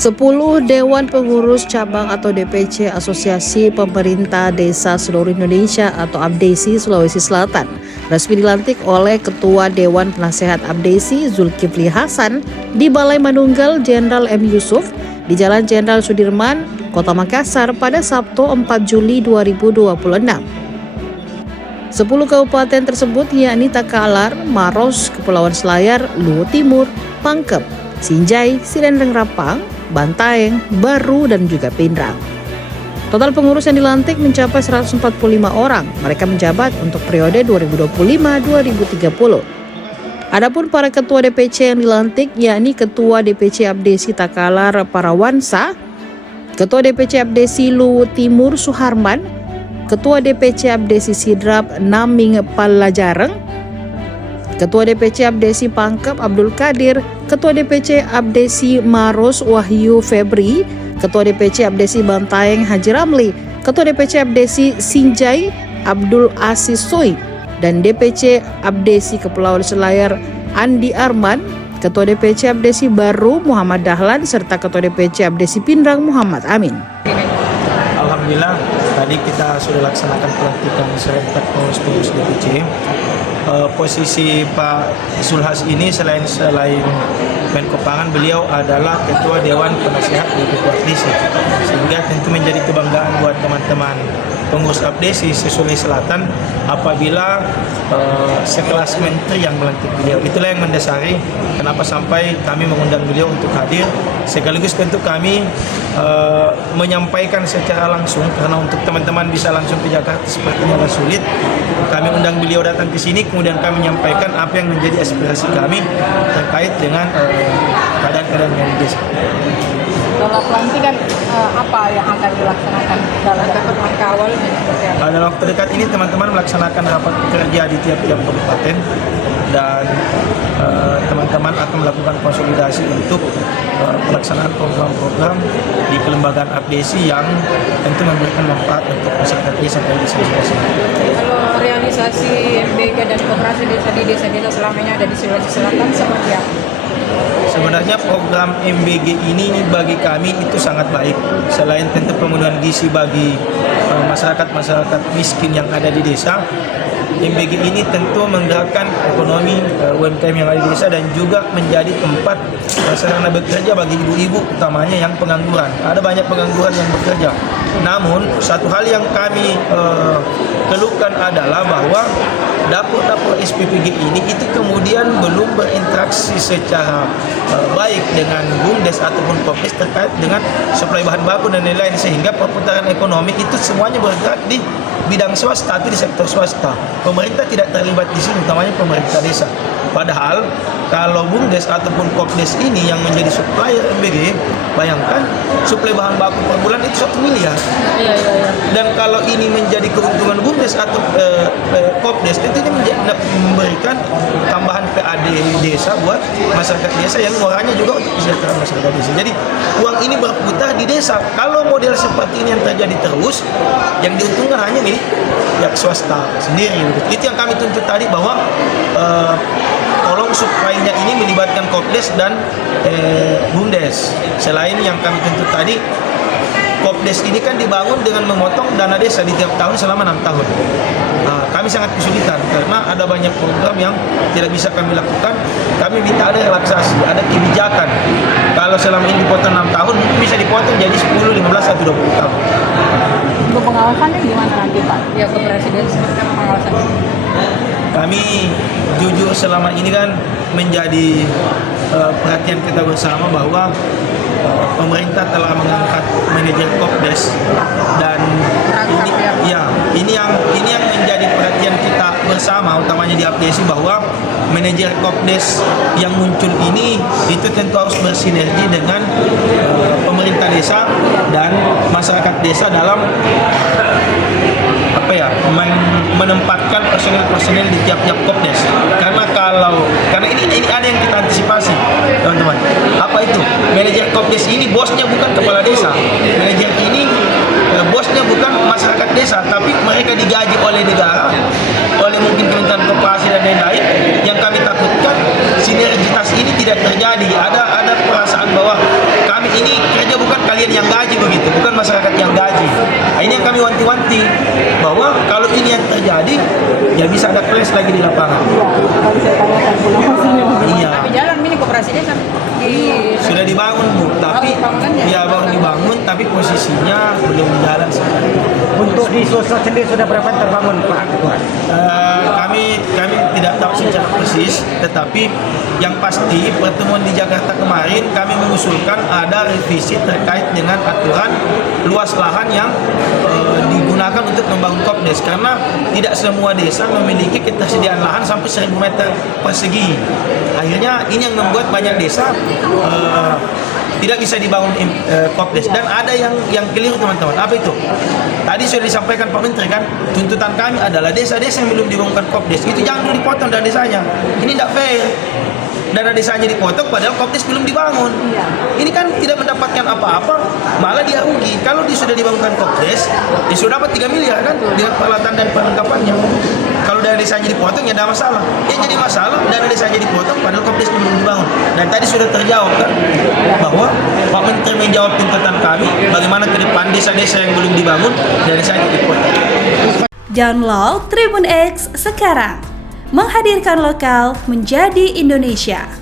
10 Dewan Pengurus Cabang atau DPC Asosiasi Pemerintah Desa Seluruh Indonesia atau APDESI Sulawesi Selatan resmi dilantik oleh Ketua Dewan Penasehat APDESI Zulkifli Hasan di Balai Manunggal Jenderal M. Yusuf di Jalan Jenderal Sudirman, Kota Makassar pada Sabtu 4 Juli 2026. 10 kabupaten tersebut yakni Takalar, Maros, Kepulauan Selayar, Luwu Timur, Pangkep, Sinjai, Sirendeng Rapang, Bantaeng, Baru, dan juga Pindrang. Total pengurus yang dilantik mencapai 145 orang. Mereka menjabat untuk periode 2025-2030. Adapun para ketua DPC yang dilantik yakni Ketua DPC APDESI Takalar Parawansa, Ketua DPC APDESI Luwu Timur Suharman, Ketua DPC APDESI Sidrap Naming Palajareng, Ketua DPC APDESI Pangkep Abdul Qadir, Ketua DPC APDESI Maros Wahyu Febri, Ketua DPC APDESI Bantaeng Haji Ramli, Ketua DPC APDESI Sinjai Abdul Aziz Soy, dan DPC APDESI Kepulauan Selayar Andi Arman, Ketua DPC APDESI Baru Muhammad Dahlan, serta Ketua DPC APDESI Pindrang Muhammad Amin. Alhamdulillah, tadi kita sudah laksanakan pelantikan serentak pengurus DPC. Posisi Pak Zulhas ini selain Menko Pangan, beliau adalah Ketua Dewan Penasehat DPC APDESI, sehingga tentu menjadi kebanggaan buat teman-teman pengurus APDESI Sulawesi Selatan apabila sekelas menteri yang melantik beliau. Itulah yang mendasari kenapa sampai kami mengundang beliau untuk hadir, sekaligus tentu kami menyampaikan secara langsung, karena untuk teman-teman bisa langsung ke Jakarta sepertinya agak sulit. Kami undang beliau datang ke sini, kemudian kami menyampaikan apa yang menjadi aspirasi kami terkait dengan keadaan yang di desa. Dalam pelantikan apa yang akan dilaksanakan dalam langkah awal? Dalam waktu dekat ini teman-teman melaksanakan rapat kerja di tiap-tiap kabupaten, dan teman-teman akan melakukan konsolidasi untuk pelaksanaan program-program di kelembagaan APDESI yang tentu memberikan manfaat untuk masyarakat desa dan desa. Kalau realisasi MBG dan koperasi desa di desa-desa selama ini ada di Sulawesi Selatan seperti apa? Sebenarnya program MBG ini bagi kami itu sangat baik. Selain tentu pemenuhan gizi bagi masyarakat miskin yang ada di desa, MBG ini tentu menggerakkan ekonomi UMKM yang ada di desa dan juga menjadi tempat sarana bekerja bagi ibu-ibu utamanya yang pengangguran. Ada banyak pengangguran yang bekerja. Namun satu hal yang kami keluhkan adalah bahwa dapur-dapur SPPG ini itu kemudian belum berinteraksi secara baik dengan BUMDes ataupun Kopdes terkait dengan suplai bahan baku dan lain-lain, sehingga perputaran ekonomi itu semuanya bergerak di bidang swasta atau di sektor swasta. Pemerintah tidak terlibat di sini, utamanya pemerintah desa. Padahal kalau BUMDes ataupun Kopdes ini yang menjadi supplier MBG, bayangkan suplai bahan baku per bulan itu 1 miliar. Dan kalau ini menjadi keuntungan BUMDes atau Kopdes, tentunya memberikan tambahan PAD desa buat masyarakat desa yang orangnya juga untuk kesejahteraan masyarakat desa. Jadi uang ini berputar di desa. Kalau model seperti ini yang terjadi terus, yang diuntungkan hanya milik pihak swasta sendiri. Itu yang kami tuntut tadi, bahwa tolong suplainya ini melibatkan Kopdes dan BUMDes. Selain yang kami tuntut tadi, Kopdes ini kan dibangun dengan memotong dana desa di tiap tahun selama 6 tahun. Kami sangat kesulitan karena ada banyak program yang tidak bisa kami lakukan. Kami minta ada relaksasi, ada kebijakan. Kalau selama ini dipotong 6 tahun, mungkin bisa dipotong jadi 10, 15, atau 20 tahun. Untuk pengawasannya gimana nanti Pak? Ya, ke presiden seperti apa pengawasannya? Kami jujur selama ini kan menjadi perhatian kita bersama bahwa pemerintah telah mengangkat manajer Kopdes, dan ini yang menjadi perhatian kita bersama, utamanya di APDESI, bahwa manajer Kopdes yang muncul ini itu tentu harus bersinergi dengan pemerintah desa dan masyarakat desa dalam menempatkan personel di tiap-tiap Kopdes. Karena ini ada yang kita antisipasi, teman-teman. Apa itu? Manajer Kopdes ini bosnya bukan kepala desa. Manajer ini bosnya bukan masyarakat desa, tapi mereka digaji oleh negara, oleh mungkin Kementerian Koperasi dan lain-lain. Yang kami takutkan sinergitas ini tidak terjadi. Ada perasaan bahwa kami ini wanti-wanti bahwa kalau ini yang terjadi ya bisa ada clash lagi di lapangan. Iya. Tapi jalan ini koperasi desa Sudah dibangun Bu, tapi bangunannya? ya baru dibangun tapi posisinya belum jalan sekarang. Untuk di Sulsel sendiri sudah berapa yang terbangun Pak Ketua? Kami tidak tahu secara persis, tetapi yang pasti pertemuan di Jakarta kemarin kami mengusulkan ada revisi terkait dengan aturan luas lahan yang digunakan untuk membangun kopdes, karena tidak semua desa memiliki ketersediaan lahan sampai 1000 meter persegi. Akhirnya ini yang membuat banyak desa tidak bisa dibangun kopdes, dan ada yang keliru teman-teman. Apa itu? Tadi sudah disampaikan Pak Menteri kan, tuntutan kami adalah desa-desa yang belum dibangunkan kopdes itu jangan dulu dipotong dari desanya. Ini tidak fair. Dana desanya dipotong padahal kopdes belum dibangun. Ini kan tidak mendapatkan apa-apa, malah dia rugi. Kalau dia sudah dibangunkan kopdes, dia sudah dapat 3 miliar kan dengan peralatan dan perlengkapannya. Kalau dana desanya dipotong ya tidak masalah. Yang jadi masalah dana desanya dipotong padahal kopdes belum dibangun. Dan tadi sudah terjawab kan bahwa Pak Menteri menjawab tuntutan kami bagaimana ke depan desa-desa yang belum dibangun dana desanya dipotong. Download Tribun X sekarang, menghadirkan lokal menjadi Indonesia.